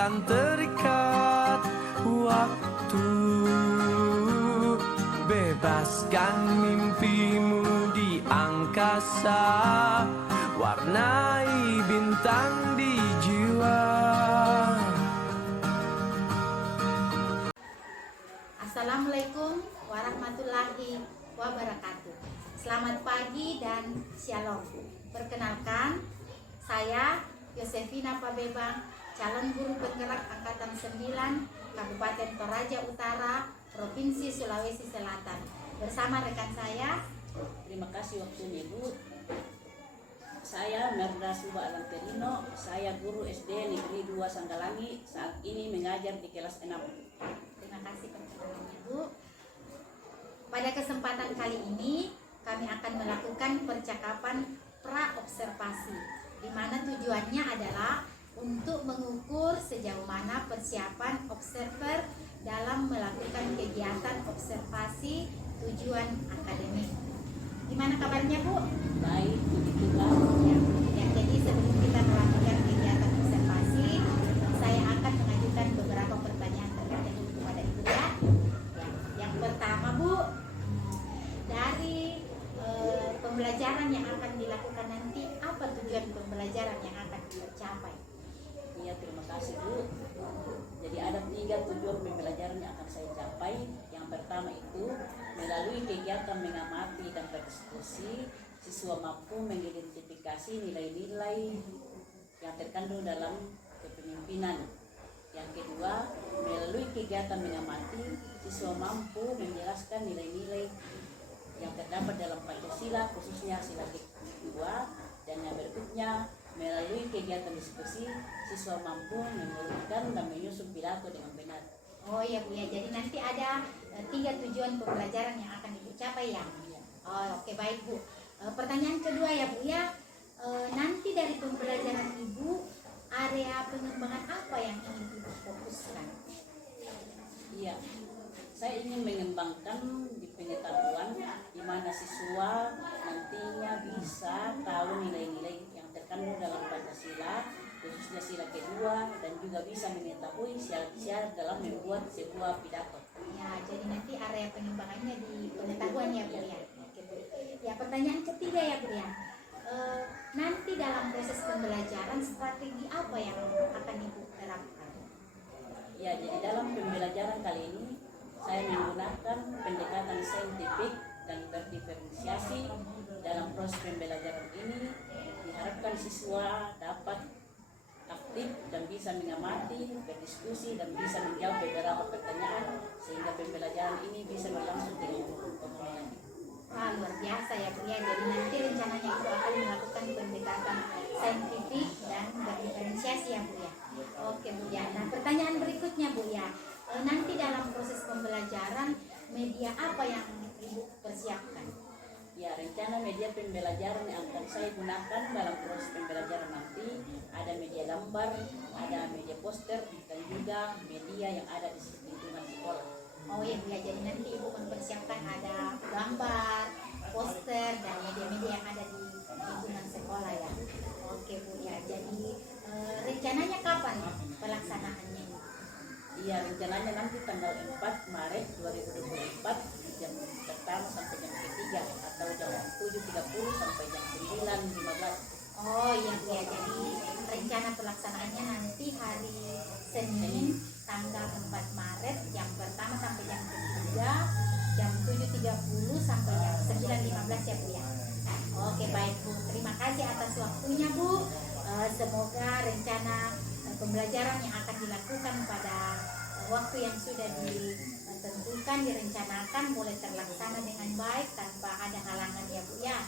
takkan terikat waktu. Bebaskan mimpimu di angkasa, warnai bintang di jiwa. Assalamualaikum warahmatullahi wabarakatuh. Selamat pagi dan shalom. Perkenalkan, saya Yosefina Pabebang, calon guru penggerak Angkatan 9 Kabupaten Toraja Utara, Provinsi Sulawesi Selatan. Bersama rekan saya. Terima kasih waktunya Ibu. Saya Merda Suba Alanterino, saya guru SD Negeri 2 Sanggalangi, saat ini mengajar di kelas 6. Terima kasih perkenalannya Bu. Pada kesempatan kali ini kami akan melakukan percakapan pra-observasi, di mana tujuannya adalah untuk mengukur sejauh mana persiapan observer dalam melakukan kegiatan observasi tujuan akademik. Gimana kabarnya Bu? Baik, begitulah. Ya, jadi sebelum kita melakukan kegiatan observasi, saya akan mengajukan beberapa pertanyaan terkait kepada Ibu ya. Yang pertama Bu, dari pembelajaran yang akan dilakukan nanti, apa tujuan pembelajaran yang akan dicapai? Iya, terima kasih Bu. Jadi ada 3 tujuan pembelajaran yang akan saya capai. Yang pertama itu melalui kegiatan mengamati dan berdiskusi, siswa mampu mengidentifikasi nilai-nilai yang terkandung dalam kepemimpinan. Yang kedua, melalui kegiatan mengamati, siswa mampu menjelaskan nilai-nilai yang terdapat dalam Pancasila, khususnya sila kedua. Dan yang berikutnya, melalui kegiatan diskusi, siswa mampu mengurutkan dan menyusun pidato dengan benar. Oh iya Bu ya, jadi nanti ada 3 tujuan pembelajaran yang akan Ibu capai ya. Oh, oke, baik Bu. Pertanyaan kedua ya Bu ya, nanti dari pembelajaran Ibu, area pengembangan apa yang ingin Ibu fokuskan? Iya, saya ingin mengembangkan di pengetahuan di mana siswa nantinya bisa tahu nilai-nilai yang terkandung dalam Pancasila, khususnya sila kedua, dan juga bisa mengetahui syarat-syarat dalam membuat sebuah pidato. Ya, jadi nanti area pengembangannya di pengetahuan ya Bu ya. Oke Bu. Ya, pertanyaan ketiga ya Bu ya. Nanti dalam proses pembelajaran strategi apa yang akan Ibu terapkan? Ya, jadi dalam pembelajaran kali ini saya menggunakan pendekatan saintifik dan berdiferensiasi. Dalam proses pembelajaran ini diharapkan siswa dapat aktif dan bisa mengamati, berdiskusi, dan bisa menjawab beberapa pertanyaan sehingga pembelajaran ini bisa berlangsung dengan optimal. Wah, luar biasa ya Bu ya. Jadi nanti rencananya Ibu akan melakukan pendekatan saintifik dan berdiferensiasi ya Bu ya. Oke Bu ya. Nah, pertanyaan berikutnya Bu ya. Nanti dalam proses pembelajaran media apa yang Ibu persiapkan? Ya, rencana media pembelajaran yang akan saya gunakan dalam proses pembelajaran nanti ada media gambar, ada media poster, dan juga media yang ada di lingkungan sekolah. Oh iya Bu ya, jadi nanti Ibu mempersiapkan ada gambar, poster, dan media-media yang ada di lingkungan sekolah ya. Oke Bu ya, jadi rencananya kapan pelaksanaannya? Iya, rencananya nanti tanggal 4 Maret 2024 jam pertama sampai jam ketiga atau jam 7.30 sampai jam 9.15. Oh iya Bu ya, jadi rencana pelaksanaannya nanti hari Senin tanggal 4 Maret jam pertama sampai jam ketiga, jam 7.30 sampai jam 9.15 ya Bu ya. Oke baik Bu, terima kasih atas waktunya Bu. Semoga rencana pembelajaran yang akan dilakukan pada waktu yang sudah ditentukan, direncanakan mulai terlaksana dengan baik tanpa ada halangan ya Bu ya.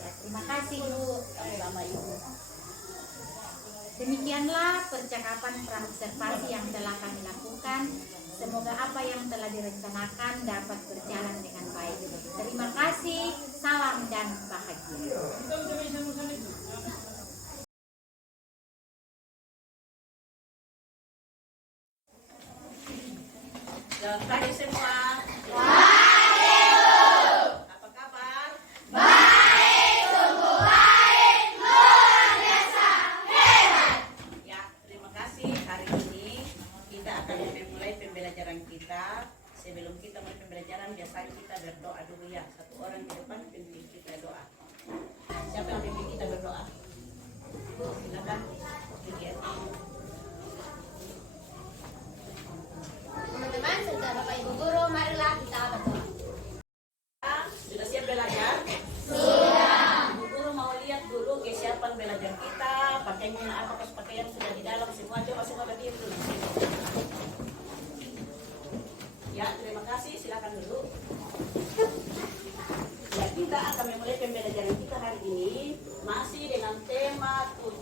Ya, terima kasih Bu. Sama Ibu. Demikianlah percakapan pra-observasi yang telah kami lakukan. Semoga apa yang telah direncanakan dapat berjalan dengan baik. Terima kasih, salam dan bahagia. Selamat pagi semua. Apa kabar? Baik, sungguh baik, luar biasa, hebat. Ya, terima kasih hari ini oleh pembelajaran kita hari ini masih dengan tema 7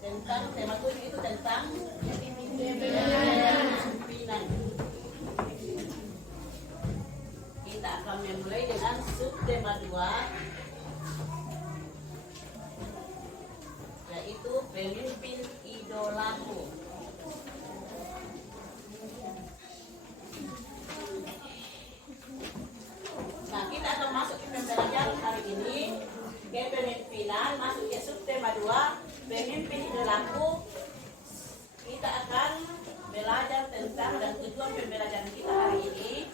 tentang tema 7 itu tentang pimpinan. Kita akan memulai dengan subtema 2 yaitu pemimpin idolaku. Nah, kita akan masuk ke pembelajaran hari ini ke pemimpinan, masuk ke subtema 2 pemimpin idolaku. Kita akan belajar tentang dan tujuan pembelajaran kita hari ini.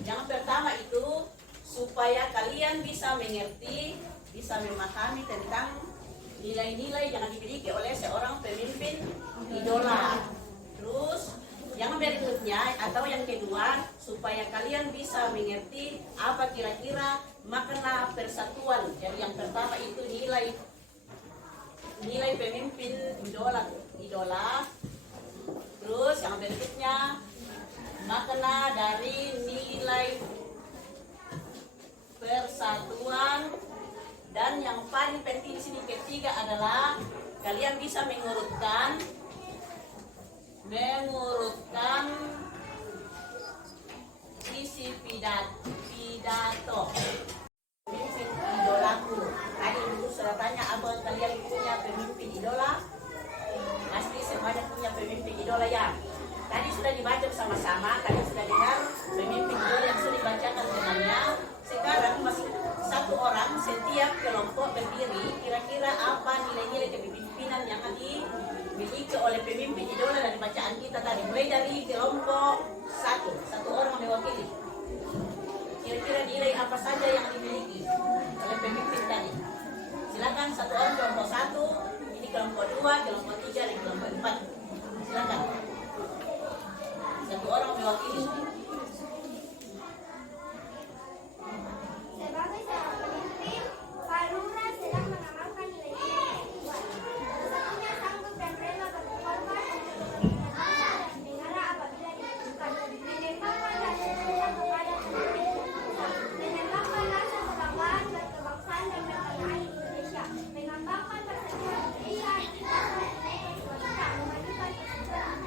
Yang pertama itu supaya kalian bisa mengerti, bisa memahami tentang nilai-nilai yang dimiliki oleh seorang pemimpin idola. Terus yang berikutnya atau yang kedua, supaya kalian bisa mengerti apa kira-kira makna persatuan. Jadi yang pertama itu nilai pemimpin idola. Terus yang berikutnya makna dari nilai persatuan, dan yang paling penting di sini ketiga adalah kalian bisa mengurutkan isi pidato pemimpin idolaku. Tadi dulu sudah tanya apa kalian punya pemimpin idola? Pasti semuanya punya pemimpin idola ya. Tadi sudah dibaca bersama-sama, kalian sudah dengar pemimpin idola yang sudah dibacakan temannya. Sekarang masih satu orang setiap kelompok berdiri, kira-kira apa nilai-nilai kepemimpinan yang dimiliki oleh pemimpin idola dari bacaan kita tadi. Mulai dari kelompok satu orang mewakili. Kira-kira nilai apa saja yang dimiliki oleh pemimpin tadi? Silakan satu orang kelompok 1, ini kelompok 2, kelompok 3, dan kelompok 4. Silakan. Satu orang mewakili. Sebagai seorang pemimpin, Pak Lurah sedang mengamalkan nilai-nilai kehidupan. Satu-satunya sanggup dan rela berkorban untuk kepentingan bangsa dan negara apabila dibutuhkan. Menembakkan rasa cinta kepada pemimpin bangsa. Menembakkan rasa kebanggaan berkebangsaan dan bertanah air Indonesia. Mengembangkan persatuan Indonesia dan kita memajukan persatuan.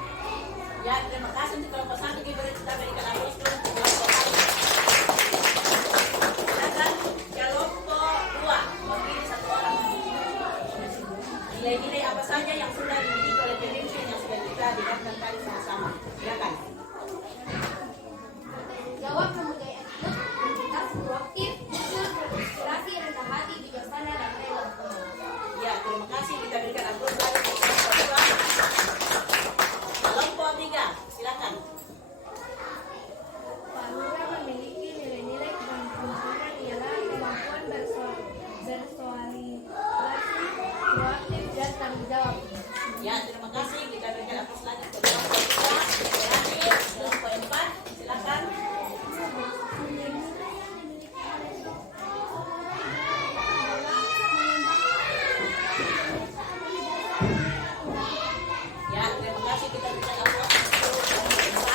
Ya, terima kasih untuk kelompok 1 kita berikan aplaus dulu untuk kelompok 1. Silakan kelompok 2 mewakili satu orang. Nilai-nilai apa saja yang sudah dimiliki oleh pemimpin yang sudah kita dengarkan tadi sama-sama. Silakan. Jawab mempunyai attitude, integritas, proaktif, jujur, berinspirasi, rendah hati, bijaksana, dan rela berkembang. Ya, terima kasih. Kita berikan aplaus lagi untuk kelompok 2. Kelompok 3, silakan. Pak Lurah memiliki nilai-nilai kepemimpinan ialah kemampuan bersosialisasi, proaktif, dan tanggung jawab. Ya, terima kasih. Kita berikan aplaus lagi untuk kelompok 3. Terakhir, kelompok 4, silakan. Ya, terima kasih. Kita berikan aplaus untuk kelompok 4.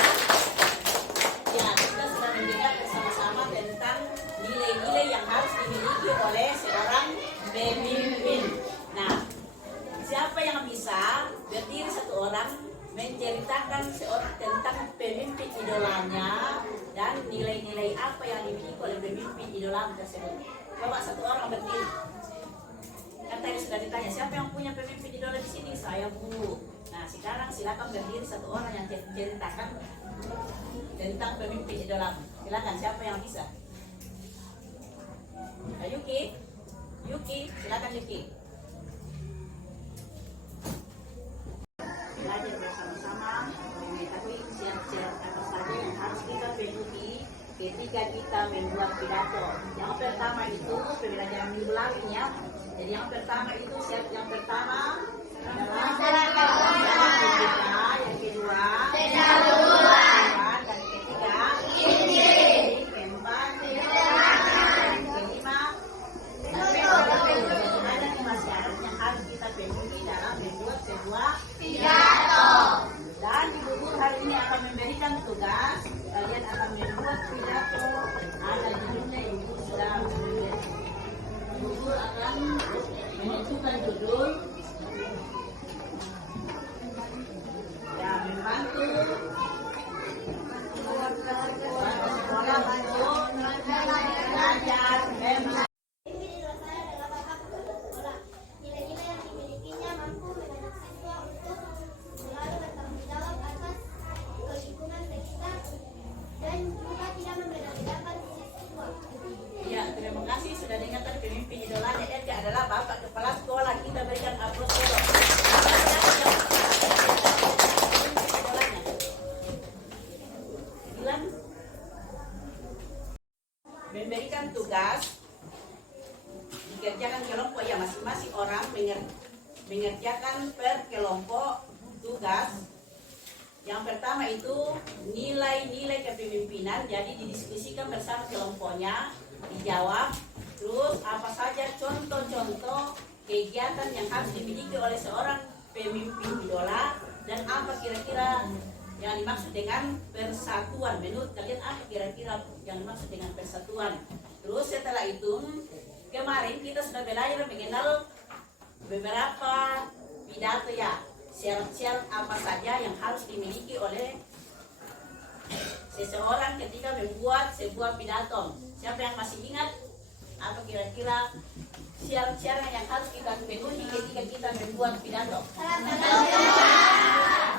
Ya, kita sudah mendengar bersama-sama tentang nilai-nilai yang harus dimiliki oleh seorang pemimpin. Nah, siapa yang bisa berdiri satu orang menceritakan tentang pemimpin idolanya dan nilai-nilai apa yang dimiliki oleh pemimpin idola tersebut? Coba satu orang berdiri. Kan tadi sudah ditanya siapa yang punya pemimpin idola di sini? Saya, Bu. Nah, sekarang silakan berdiri satu orang yang ceritakan tentang pemimpin idola. Silakan, siapa yang bisa? Yuki, silakan Yuki. Belajar bersama-sama mengetahui syarat-syarat apa saja yang harus kita penuhi ketika kita membuat pidato. Yang pertama itu pembelajaran minggu lalu ya. Jadi yang pertama itu syarat yang pertama adalah yang kedua dan ketiga keempat kelima ada 5 syarat yang harus mengerjakan per kelompok tugas. Yang pertama itu nilai-nilai kepemimpinan, jadi didiskusikan bersama kelompoknya, dijawab. Terus apa saja contoh-contoh kegiatan yang harus dimiliki oleh seorang pemimpin idola, dan apa kira-kira yang dimaksud dengan persatuan. Menurut kalian apa kira-kira yang dimaksud dengan persatuan? Terus setelah itu kemarin kita sudah belajar mengenal beberapa pidato ya, syarat-syarat apa saja yang harus dimiliki oleh seseorang ketika membuat sebuah pidato. Siapa yang masih ingat apa kira-kira syarat-syarat yang harus kita penuhi ketika kita membuat pidato?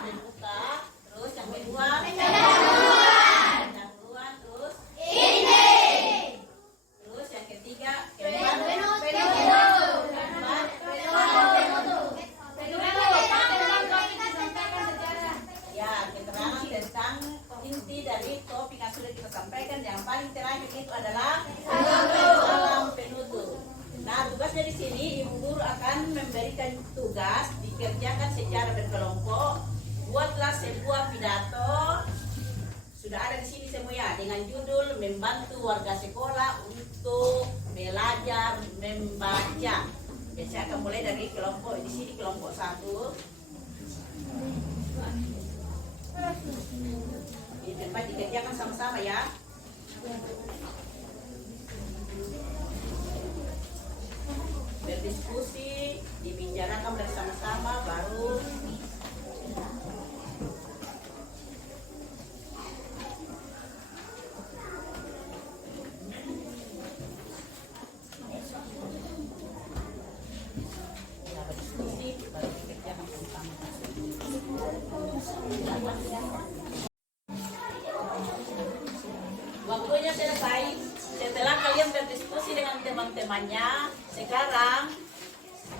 Membuka, terus yang kedua pendahuluan, terus terus yang ketiga ya, keterangan tentang inti dari topik yang sudah kita sampaikan. Yang paling terakhir itu adalah salam penutup. Nah, tugasnya di sini ibu guru akan memberikan tugas dikerjakan secara berkelompok. Buatlah sebuah pidato. Sudah ada di sini semuanya dengan judul membantu warga sekolah untuk belajar membaca. Biasanya akan mulai dari kelompok di sini kelompok 1. Ini tempat dikerjakan sama-sama ya. Berdiskusi, dibicarakan bersama-sama, baru berdiskusi, baru dikerjakan bersama. Waktunya selesai. Setelah kalian berdiskusi dengan teman-temannya, sekarang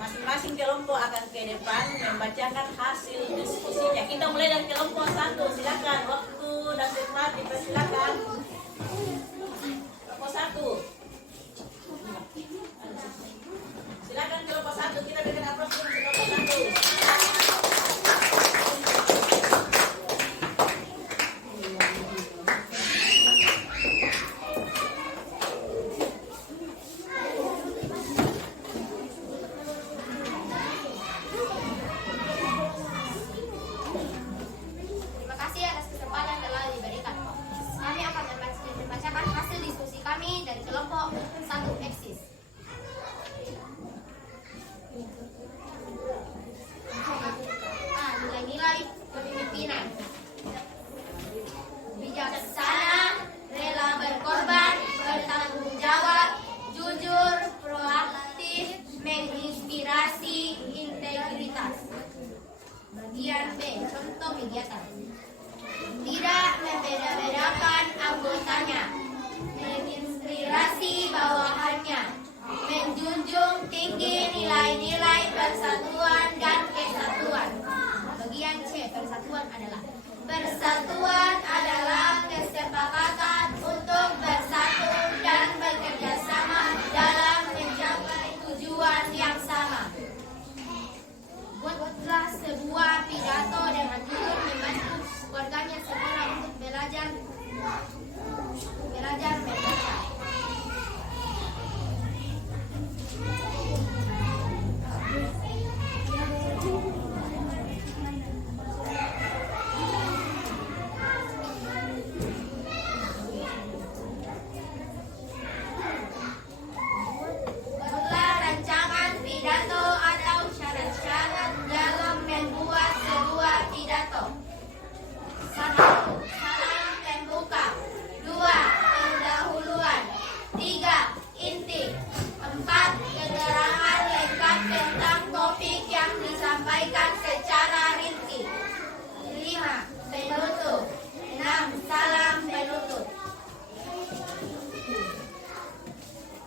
masing-masing kelompok akan ke depan membacakan hasil diskusinya. Kita mulai dari kelompok 1. Silakan, waktu dan tempat dipersilakan. Kelompok 1. Silakan kelompok 1, kita berikan aplaus untuk kelompok 1. Terima kasih atas kesempatan yang telah diberikan. Kami akan membacakan hasil diskusi kami dari kelompok 1 eksis. Nilai-nilai kepemimpinan. Bijaksana, rela berkorban, bertanggung jawab, jujur, proaktif, menginspirasi, integritas. Bagian B, contoh kegiatan. Tidak membeda-bedakan anggotanya, menginspirasi bawahannya, menjunjung tinggi nilai-nilai persatuan dan kesatuan. Bagian C, persatuan adalah kesepakatan untuk bersatu dan bekerja sama dalam mencapai tujuan yang sama. Buatlah sebuah pidato dengan judul membantu warganya sekolah untuk belajar membaca. Buatlah rancangan pidato atau syarat-syarat dalam membuat sebuah pidato. 1. Salam pembuka. 2. Pendahuluan. 3. Inti. 4. Keterangan lengkap tentang topik yang disampaikan secara rinci. 5. Penutup. 6. Salam penutup.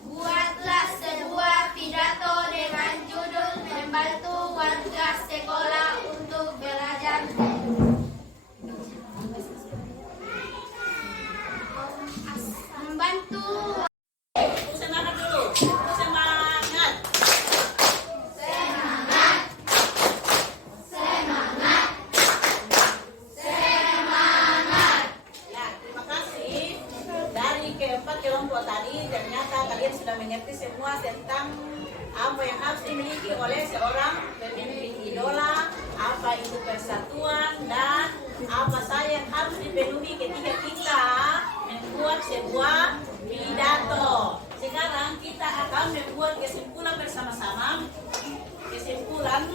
Buatlah sebuah pidato dengan judul membantu warga sekolah untuk belajar. Membantu Semangat dulu. Semangat. semangat. dimiliki oleh seorang pemimpin idola, apa itu persatuan, dan apa saja yang harus dipenuhi ketika kita membuat sebuah pidato. Sekarang kita akan membuat kesimpulan bersama-sama, kesimpulan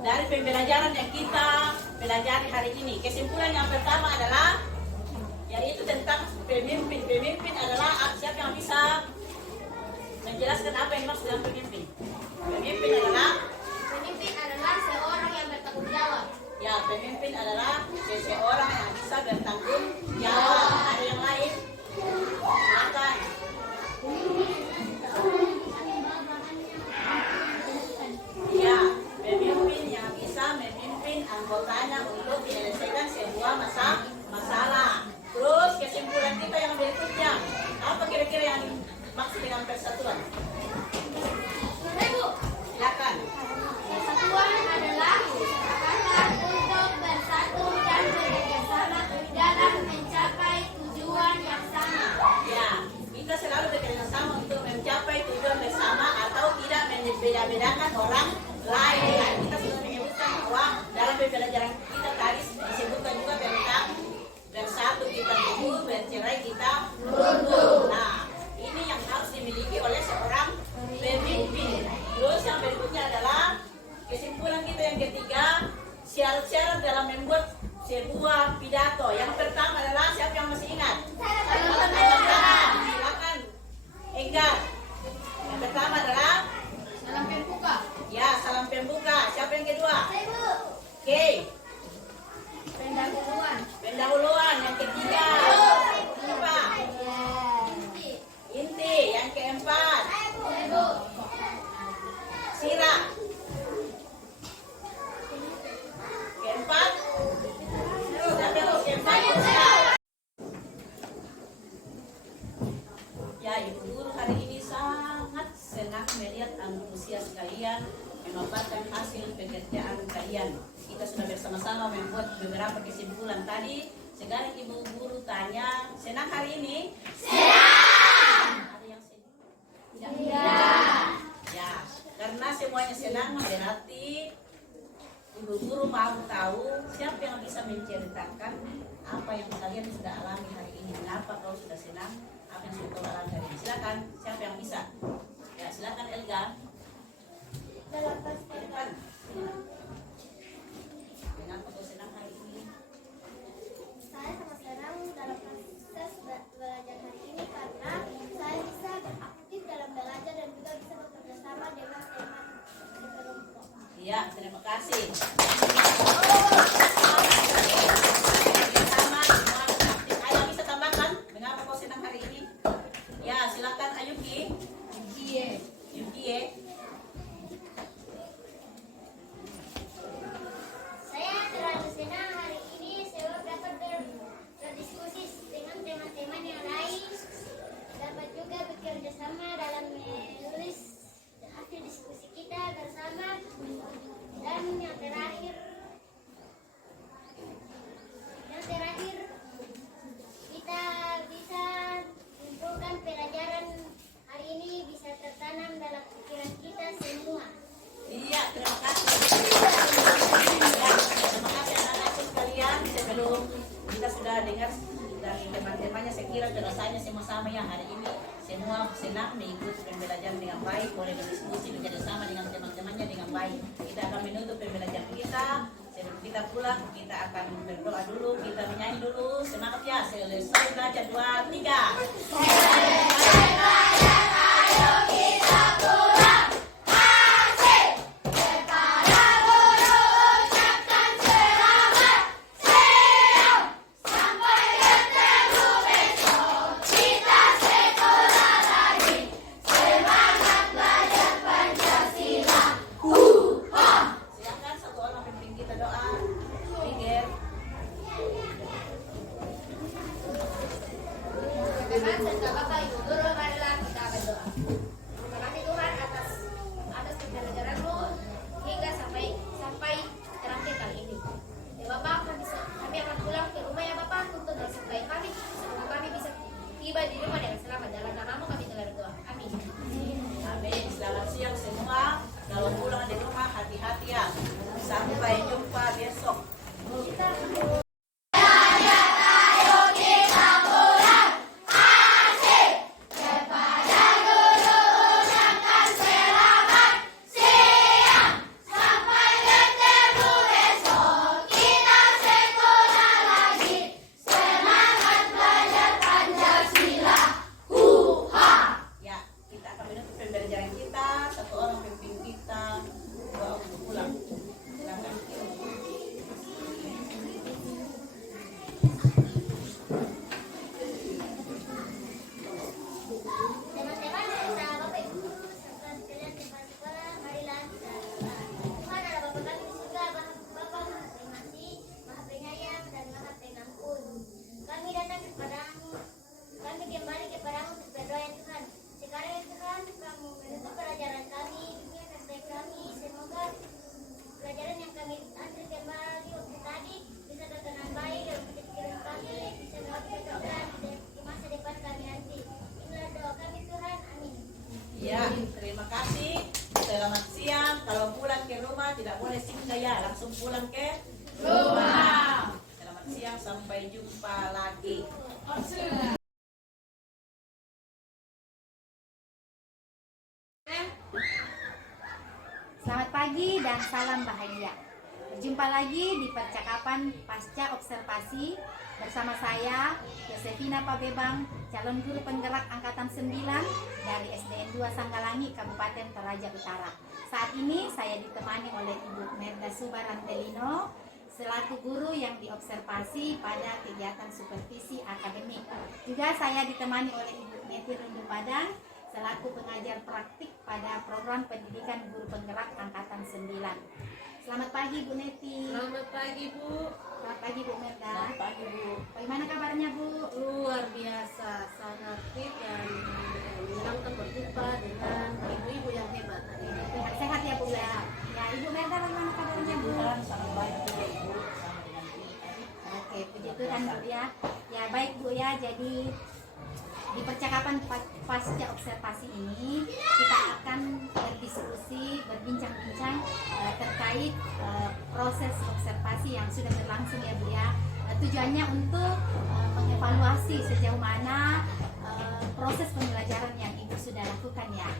dari pembelajaran yang kita pelajari hari ini. Kesimpulan yang pertama adalah yaitu tentang pemimpin. Pemimpin adalah siapa yang bisa menjelaskan apa yang dimaksud dengan pemimpin? Pemimpin adalah seorang yang bertanggung jawab. ya, pemimpin adalah seseorang yang bisa bertanggung jawab. Ada yang lain? Silakan. Ya, pemimpin yang bisa memimpin anggotanya untuk menyelesaikan sebuah masalah. Terus kesimpulan kita yang berikutnya, apa kira-kira yang maksud dengan persatuan? Silakan. Persatuan adalah kesepakatan untuk bersatu dan bekerjasama dalam mencapai tujuan yang sama. Ya, kita selalu bekerja sama untuk mencapai tujuan bersama atau tidak membeda-bedakan orang lain. Nah, kita sudah menyebutkan bahwa dalam pembelajaran kita tadi disebutkan juga tentang bersatu kita teguh, bercerai kita runtuh. Nah, ini yang harus dimiliki oleh seorang pemimpin. Terus yang berikutnya adalah kesimpulan kita yang ketiga, syarat-syarat dalam membuat sebuah pidato. Yang pertama adalah siapa yang masih ingat? Silakan. Enggar. Yang pertama adalah Salam pembuka. ya, salam pembuka. Siapa yang kedua? Oke. Pendahuluan. Yang ketiga. Apa? Inti. Yang keempat. Sirah. Keempat. Siapa yang keempat? Ya, Ibu Guru hari ini sangat senang melihat antusias kalian memaparkan hasil pekerjaan kalian. Kita sudah bersama-sama membuat beberapa kesimpulan tadi. Sekarang Ibu Guru tanya, senang hari ini? Senang! Ada yang sedih? Tidak. Ya, karena semuanya senang berarti Ibu Guru mau tahu siapa yang bisa menceritakan apa yang kalian sudah alami hari ini. Kenapa kau sudah senang? Apa yang sudah kau alami hari ini? Silakan, siapa yang bisa? Ya, silakan Elga. Ke depan. Kenapa kau senang hari ini? Saya sangat senang dalam proses belajar hari ini karena saya bisa beraktif dalam belajar dan juga bisa bekerja sama dengan teman sekelompok. Iya, terima kasih. Sama semua aktif. Ayo bisa tambahkan. Mengapa kau senang hari ini? Ya, silakan Ayuki. Yuki. Saya terlalu senang hari ini sebab dapat berdiskusi dengan teman-teman yang lain, dapat juga bekerja sama dalam menulis hasil diskusi kita bersama, dan yang terakhir kita bisa mengumpulkan pelajaran hari ini bisa tertanam dalam pikiran kita semua. Iya, terima kasih. Ya, terima kasih anak-anak sekalian. Sebelum kita sudah dengar dari teman-temannya, saya kira rasanya sama-sama ya hari ini semua senang mengikuti pembelajaran dengan baik, boleh berdiskusi bekerja sama dengan teman-temannya dengan baik. Kita akan menutup pembelajaran kita. Sebelum kita pulang, kita akan berdoa dulu, kita menyanyi dulu. Semangat ya, selesai belajar 2, 3. Silakan satu orang pimpin kita doa. Miguel. Teman serta Bapak Ibu Guru, marilah kita berdoa. Terima kasih Tuhan saya langsung pulang ke rumah. Selamat siang, sampai jumpa lagi. Selamat pagi dan salam bahagia. Berjumpa lagi di percakapan pasca observasi bersama saya, Yosefina Pabebang, calon guru penggerak angkatan 9 dari SDN 2 Sanggalangi, Kabupaten Toraja Utara. Saat ini saya ditemani oleh Ibu Merda Subarantelino selaku guru yang diobservasi pada kegiatan supervisi akademik. Juga saya ditemani oleh Ibu Neti Rundu Padang selaku pengajar praktik pada program pendidikan guru penggerak angkatan 9. Selamat pagi Bu Neti. Selamat pagi Bu. Selamat pagi Bu Merda. Selamat pagi Bu. Bagaimana kabarnya Bu? Luar biasa, sangat fit dan menyenangkan berjumpa dengan ibu-ibu yang hebat hari ini. Sehat ya Bu ya. Ya Ibu Merda bagaimana kabarnya Bu? Tuhan sangat baik juga Ibu sama dengan ini tadi. Oke, puji Tuhan Bu ya. Ya baik Bu ya, jadi di percakapan pasca observasi ini kita akan berdiskusi, berbincang-bincang terkait proses observasi yang sudah berlangsung ya Bu ya. Tujuannya untuk mengevaluasi sejauh mana proses pembelajaran yang Ibu sudah lakukan ya.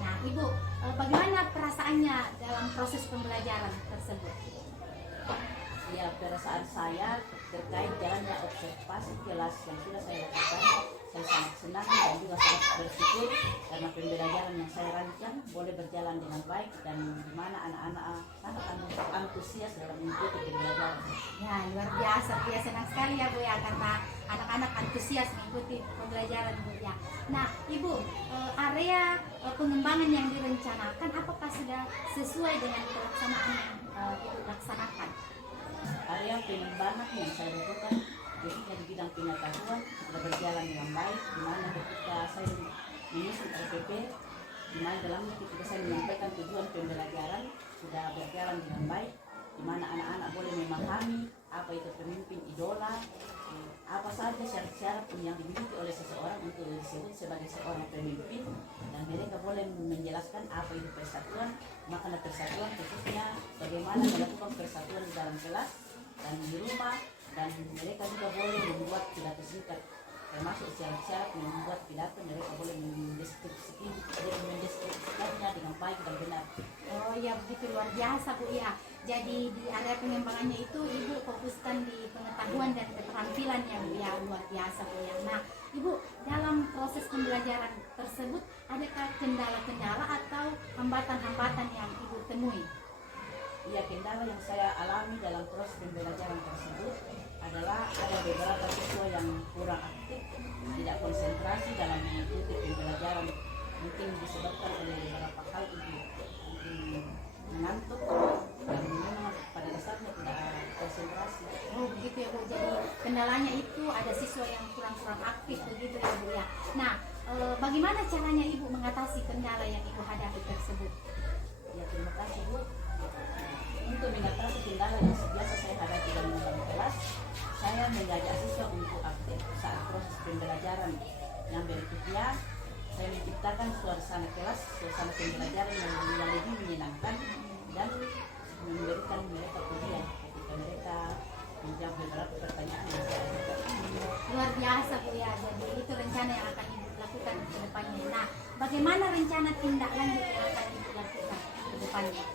Nah Ibu, bagaimana perasaannya dalam proses pembelajaran tersebut? Ya, perasaan saya terkait jalannya observasi kelas yang sudah saya lakukan, saya sangat senang dan juga sangat bersyukur karena pembelajaran yang saya rancang boleh berjalan dengan baik dan di mana anak-anak sangat antusias dalam mengikuti pembelajaran. Ya luar biasa Bu ya, senang sekali ya Bu ya karena anak-anak antusias mengikuti pembelajaran Bu ya. Nah Ibu, area pengembangan yang direncanakan apakah sudah sesuai dengan pelaksanaan yang Ibu laksanakan? Area pengembangan yang saya lakukan khususnya di bidang pengetahuan sudah berjalan dengan baik, di mana ketika saya menyusun RPP, di mana dalamnya ketika saya menyampaikan tujuan pembelajaran sudah berjalan dengan baik, di mana anak-anak boleh memahami apa itu pemimpin idola, apa saja syarat-syarat yang dimiliki oleh seseorang untuk disebut sebagai seorang pemimpin, dan mereka boleh menjelaskan apa itu persatuan, makna persatuan khususnya bagaimana melakukan persatuan di dalam kelas dan di rumah, dan mereka juga boleh membuat pidato singkat, termasuk syarat-syarat membuat pidato mereka boleh mendeskripsikannya dengan baik dan benar. Oh ya begitu, luar biasa Bu ya. Jadi di area pengembangannya itu Ibu fokuskan di pengetahuan dan keterampilan ya Bu ya, luar biasa Bu ya. Nah Ibu, dalam proses pembelajaran tersebut adakah kendala-kendala atau hambatan-hambatan yang Ibu temui? Ya, kendala yang saya alami dalam proses pembelajaran tersebut adalah ada beberapa siswa yang kurang aktif, tidak konsentrasi dalam mengikuti pembelajaran, mungkin disebabkan oleh beberapa hal itu, mungkin mengantuk dan memang pada dasarnya tidak konsentrasi. Oh begitu ya Bu, jadi kendalanya itu ada siswa yang kurang aktif begitu ya Bu ya. Nah bagaimana caranya Ibu mengatasi kendala yang Ibu hadapi tersebut? Ya, terima kasih Bu. Untuk mengatasi kendala yang biasa saya hadapi dalam kelas, saya mengajak siswa untuk aktif saat proses pembelajaran. Yang berikutnya, saya menciptakan suasana kelas, suasana pembelajaran yang lebih menyenangkan dan memberikan mereka pilihan ketika mereka menjawab beberapa pertanyaan yang saya ajukan. Luar biasa Bu ya, jadi itu rencana yang akan Ibu lakukan ke depannya. Nah, bagaimana rencana tindak lanjut yang akan Ibu lakukan ke depannya?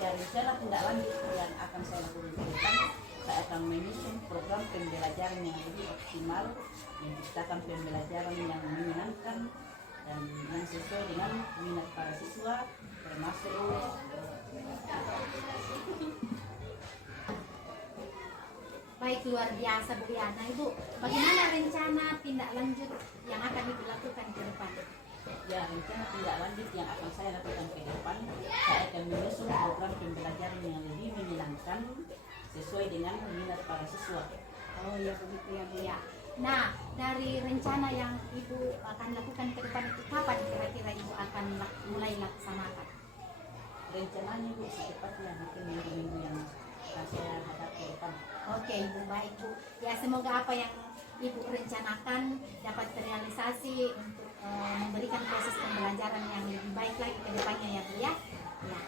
Ya, rencana tindak lanjut yang akan saya lakukan ke depan, saya akan menyusun program pembelajaran yang lebih optimal, menciptakan pembelajaran yang menyenangkan dan yang sesuai dengan minat para siswa, termasuk Baik, luar biasa Bu ya. Nah Ibu, bagaimana rencana tindak lanjut yang akan Ibu lakukan ke depan? ya, rencana tindak lanjut yang akan saya lakukan ke depan, saya akan menyusun program pembelajaran yang lebih menyenangkan sesuai dengan minat para siswa. Oh ya begitu ya Bu ya. Nah, dari rencana yang Ibu akan lakukan ke depan itu kapan kira-kira Ibu akan mulai laksanakan? Rencananya Bu secepatnya, mungkin minggu-minggu yang akan saya hadapi ke depan. Oke Ibu, baik Bu. Ya semoga apa yang Ibu rencanakan dapat terrealisasi untuk memberikan proses pembelajaran yang lebih baik lagi ke depannya ya Bu ya. Ya.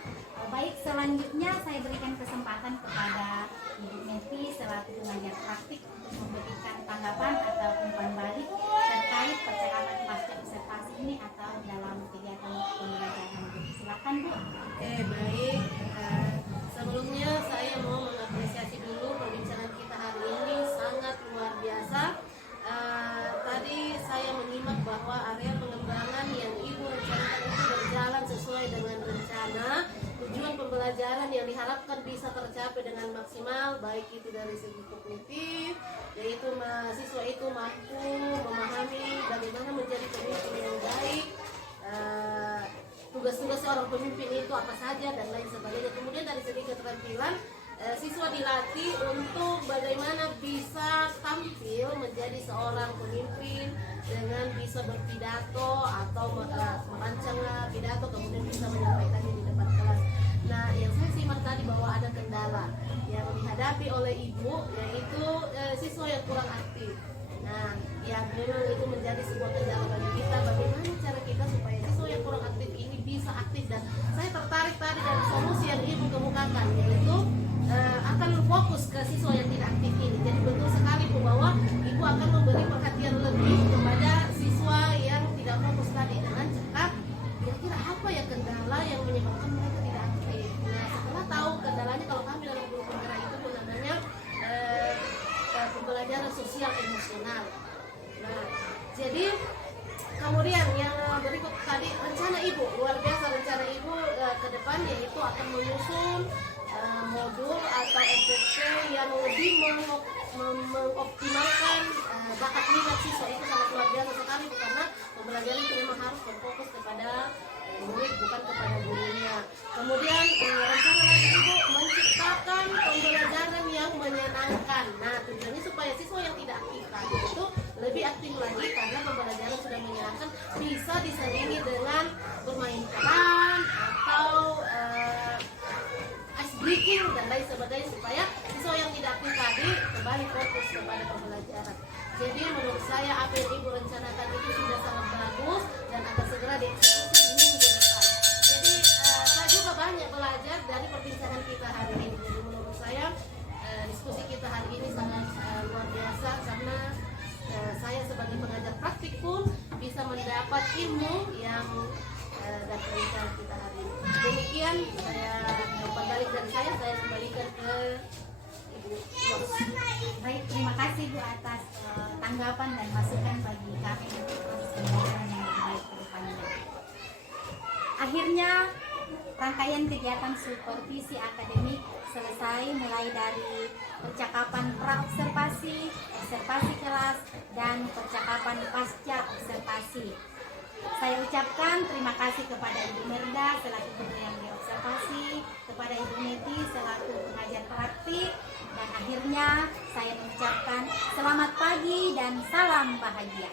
Baik, selanjutnya saya berikan kesempatan kepada Ibu Neti selaku pengajar praktik untuk memberikan tanggapan atau umpan balik terkait percakapan pasca observasi ini atau dalam kegiatan pembelajaran. Silakan Bu. Oke, baik. Sebelumnya saya mau mengapresiasi dulu perbincangan kita hari ini sangat luar biasa. Tadi saya menyimak bahwa area pengembangan yang Ibu rencanakan itu berjalan sesuai dengan rencana. Tujuan pembelajaran yang diharapkan bisa tercapai dengan maksimal, baik itu dari segi kognitif, yaitu mahasiswa itu mampu memahami bagaimana menjadi pemimpin yang baik, tugas-tugas seorang pemimpin itu apa saja dan lain sebagainya. Kemudian dari segi keterampilan, siswa dilatih untuk bagaimana bisa tampil menjadi seorang pemimpin dengan bisa berpidato atau merancang pidato kemudian bisa menyampaikannya di depan kelas. Nah, yang saya simak tadi bahwa ada kendala yang dihadapi oleh ibu, yaitu siswa yang kurang aktif. Nah, yang memang itu menjadi sebuah kendala bagi kita, bagaimana cara kita supaya siswa yang kurang aktif ini bisa aktif. Dan saya tertarik tadi dari solusi yang ibu kemukakan, yaitu akan fokus ke siswa yang tidak aktif ini. Jadi betul sekali Bu bahwa ibu akan memberi perhatian lebih kepada siswa yang tidak fokus tadi dengan cepat. Kira-kira apa ya kendala yang menyebabkan mereka tidak aktif? Nah, setelah tahu kendalanya, kalau kami dalam guru penggerak itu pun namanya pembelajaran sosial emosional. Nah, jadi kemudian yang berikut tadi rencana ibu luar biasa, rencana ibu ke depan yaitu akan menyusun modul atau SPP yang lebih mengoptimalkan bakat minat siswa. Itu sangat luar biasa sekali karena pembelajaran itu memang harus berfokus kepada murid bukan kepada gurunya. Kemudian rencana lagi ibu menciptakan pembelajaran yang menyenangkan. Nah, tujuannya supaya siswa yang tidak aktif tadi itu lebih aktif lagi karena pembelajaran sudah menyenangkan, bisa diselingi dengan bermain peran atau ice breaking dan lain sebagainya supaya siswa yang tidak aktif tadi kembali fokus kepada pembelajaran. Jadi menurut saya apa yang ibu rencanakan itu sudah sangat bagus dan akan segera dieksekusi minggu depan. Jadi saya juga banyak belajar dari perbincangan kita hari ini. Jadi menurut saya diskusi kita hari ini sangat luar biasa karena saya sebagai pengajar praktik pun bisa mendapat ilmu yang dari perbincangan kita hari ini. Demikian umpan balik dari saya kembalikan ke Ibu Ros. Baik, terima kasih Bu atas tanggapan dan masukan bagi kami untuk proses pembelajaran yang lebih baik ke depannya. Akhirnya rangkaian kegiatan supervisi akademik selesai, mulai dari percakapan pra-observasi, observasi kelas, dan percakapan pasca observasi. Saya ucapkan terima kasih kepada Ibu Merda selaku guru yang diobservasi, kepada Ibu Neti selaku pengajar praktik, dan akhirnya saya mengucapkan selamat pagi dan salam bahagia.